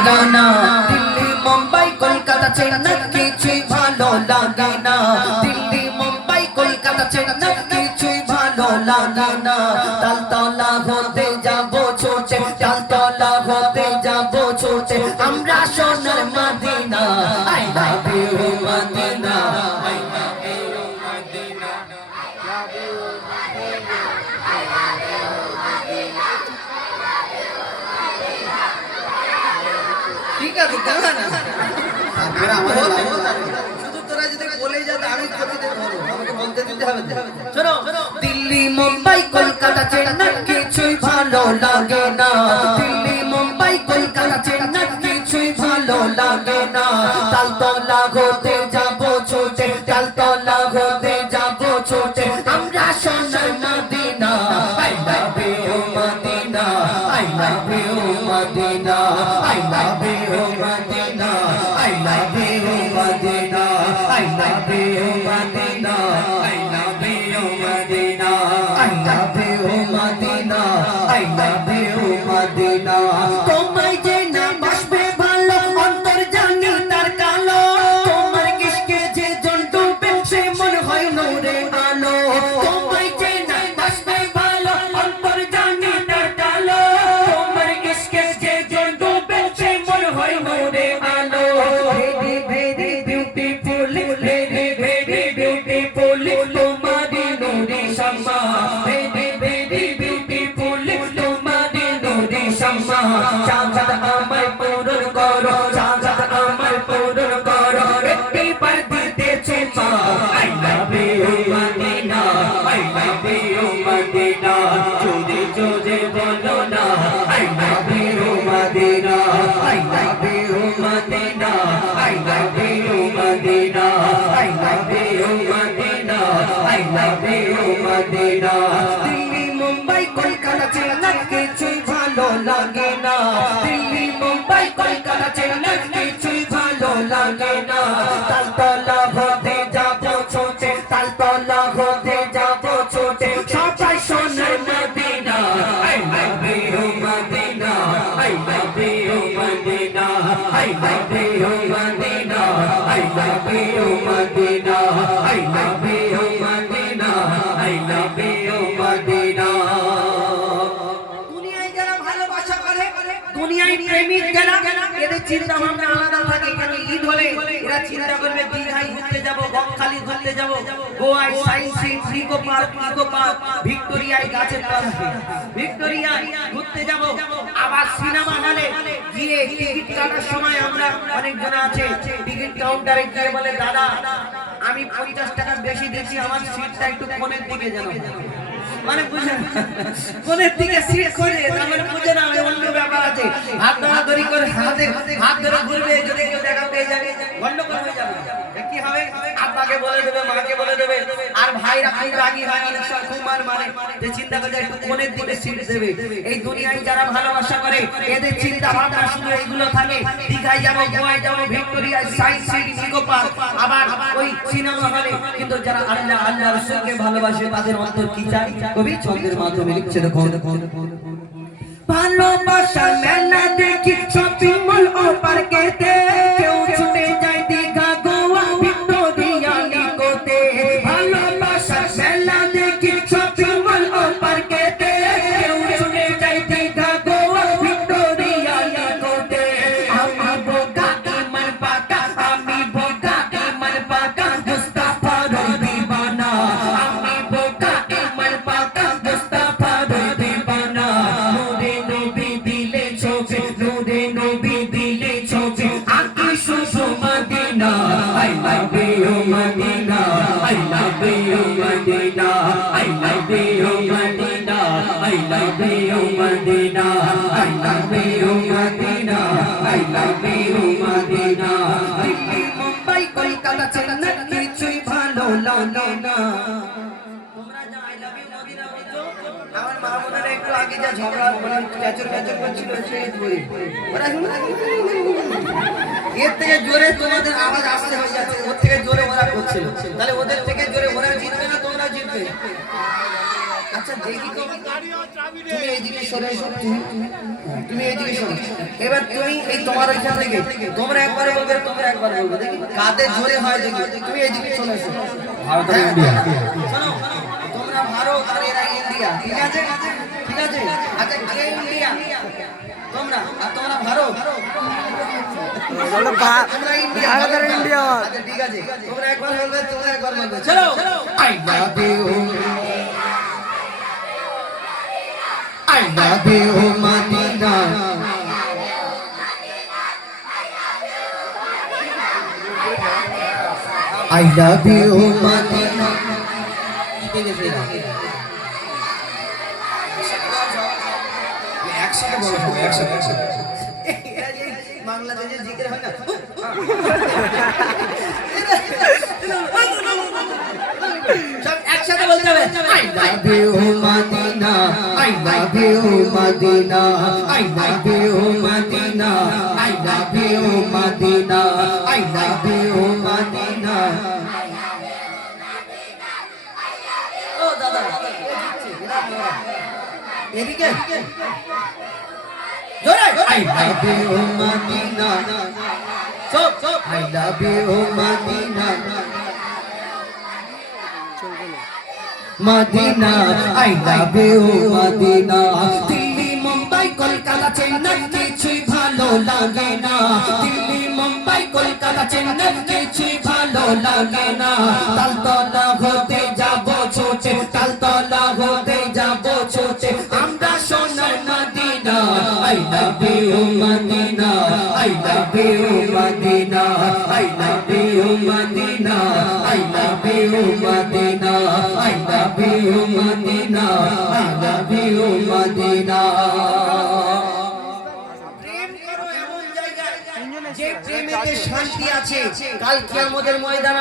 লাগে না দিল্লি মুম্বাই কলকাতা চেন্নাই কিছুই ভালো লাগে না দিল্লি মুম্বাই কলকাতা চেন্নাই কিছুই ভালো লাগে না তালতলা হতে যাবো ছোটে তালতলা হতে যাবো ছোটে আমরা সোনার Medina I love you Medina I love you Medina ঠিক আছে গানা না আমরা শুধু তোরা যদি বলে যা আমি কবি দেব আমাকে বলতে দিতে হবে শোনো দিল্লি মুম্বাই কলকাতা চেন্নাই কিছুই ভালো লাগে না দিল্লি মুম্বাই কলকাতা চেন্নাই কিছুই ভালো লাগে না তালতলা হতে যাবো ছোটে তালতলা হতে যাবো ছোটে আমরা সোনার Medina I love you Medina I love you Medina I love you Medina I love you Medina I love you Medina I love you Medina I love you Medina I love you Medina তোমায় যে না বাসবে ভালো অন্তর জানি তার কালো তোমার কিসকে যে জন ডুবে সে মন হয় নূরে আলো তোমায় যে না বাসবে ভালো অন্তর জানি তার কালো তোমার কিসকে যে জন ডুবে সে মন হয় নূরে আলো very very beautiful very very beautiful তোমারি নূরে শামা ভেরি ভেরি বিউটিফুল তোমারি নূরে শামা চাঁদ আমার পূরণ করো চাঁদ আমার পূরণ করো একটি বার দিতেছে মা I love you Medina I love you Medina জোরে জোরে বলো না I love you Medina I love you Medina I love you Medina I love you Medina I love you Medina Delhi Mumbai Kolkata Chennai কিছুই ভালো লাগে না দিল্লি মুম্বাই কলকাতা চেন্নাই কিছুই ভালো লাগে না তালতলা হতে যাবো ছোটে তালতলা হতে যাবো ছোটে সবাই সোনার Medina I love you Medina I love you Medina I love you Medina I love you Medina I love you Medina I love you Medina দুনিয়ায় যারা ভালোবাসা করে দুনিয়ায় প্রেমিক যারা এদের চিন্তা ভাবনা আলাদা থাকে এখানে ঈদ হলে এরা চিন্তা করবে দীঘায় ঘুরতে যাব বকখালি ঘুরতে যাব গোয়ায় সাইন্স সিটি ইকো পার্ক ভিক্টোরিয়ায় গাছের পাশে ভিক্টোরিয়ায় ঘুরতে যাব আবার সিনেমা হলে গিয়ে টিকিট কাটার সময় আমরা অনেকজন আছে টিকিট কাউন্টারে গিয়ে বলে দাদা আমি 50 টাকা বেশি দিচ্ছি আমার সিটটা একটু কোণের দিকে জানো মানে বুঝেন কোণের দিকে সিট খোঁজে তার মানে বুঝে না অন্য ব্যাপার আছে হাত ধরাধরি করে হাত ধরে ঘুরবে যদি কেউ দেখা পেয়ে যাবে গন্ডগোল হয়ে যাবে কি হবে আব্বাকে বলে দেবে মাকে বলে দেবে আর ভাইরা খুব রাগী হয় অনেক সময় খুব মার মারে যে চিন্তা করে একটু কোণের দিকে সিট দেবে এই দুনিয়ায় যারা ভালোবাসা করে এদের চিন্তা ভাবনা শুধু এইগুলো থাকে দীঘায় যাবো গোয়ায় যাবো ভিক্টোরিয়ায় সাইন্স সিটি ইকো পার্ক আবার ওই সিনেমা হলে কিন্তু যারা আল্লাহ আল্লাহ রাসূলকে ভালোবাসে তাদের অন্তর কি চায় কবি ছন্দের মাধ্যমে লিখছে দেখো ভালোবাসার মেলা দেখি শপিং মল ও পার্কেতে কেউ ছুটে যায় দীঘা গোয়া ভিক্টোরিয়া ইকোতে ভালোবাসার মেলা দেখি শপিং মল ও পার্কেতে কেউ ছুটে যায় দীঘা গোয়া ভিক্টোরিয়া ইকোতে আমি বোকা ইমান পাকা আমি বোকা ইমান পাকা মুস্তাফা রই দিবানা আমি বোকা ইমান পাকা মুস্তাফা রই দিবানা নূরে নবী দিলে ছবি নূরে নবী দিলে ছবি আকি শুধু Medina I love you Medina I love you Medina I love you Medina I love you Medina I love you Medina I love you Medina Delhi Mumbai Kolkata Chennai কিছুই ভালো লাগে না তোমরা যা আই লাভ ইউ মদিনা বলছো আমার মা বোনেরা একটু আগে যা ঝগড়া মানে ক্যাচর ক্যাচর করছিল সেই বই ওরা এর থেকে জোরে তোমাদের আওয়াজ আসতে হয়ে যাচ্ছে ওর থেকে জোরে ওরা করছিল তাহলে ওদের থেকে জোরে ওরা জিতবে না তোমরা জিতবে আচ্ছা আচ্ছা দেখি তো, তুমি এইদিকে সরে এসো, তুমি এইদিকে সরো। এবার তুমি এই তোমার ওইখান থেকে তোমরা একবার বলবে, তোমরা একবার বলবে, দেখি কাদের জোরে হয় দেখি। তুমি এইদিকে চলে এসো। ভারত আর ইন্ডিয়া, শোনো তোমরা ভারত আর এরা ইন্ডিয়া, ঠিক আছে ঠিক আছে। আচ্ছা কে ইন্ডিয়া? তোমরা, আর তোমরা ভারত। তোমরা ইন্ডিয়া, ভারত আর ইন্ডিয়া। আচ্ছা ঠিক আছে, তোমরা একবার বলবে, তোমরা একবার বলবে। চলো। I love you, I love you, Madina. I love you, Madina. একসাথে বলো, একসাথে বাংলাদেশে জিকির হয় না। সব একসাথে বলতে হবে। I love you, Madina. I love you, Madina. I love you, Madina. I love you, Madina. I love you, Madina. ও দাদা, এদিকে জোরে। I love you, Madina. চুপ চুপ। I love you, Madina. Madina, I love you, Madina. Delhi Mumbai Kolkata Chennai কিছুই ভালো লাগে না। দিল্লি মুম্বাই কলকাতা চেন্নাই কিছুই ভালো লাগে না। তালতলা হতে যাব ছোটে, তালতলা হতে যাব ছোটে, আমরা সোনার Medina. I love you, Madina. I love you, Madina. I love you, Madina. I love you, Madina. I love you, Madina. I love you, Madina. প্রেম করো এমন জায়গায় যে প্রেমেতে শান্তি আছে। কাল কিয়ামতের ময়দানে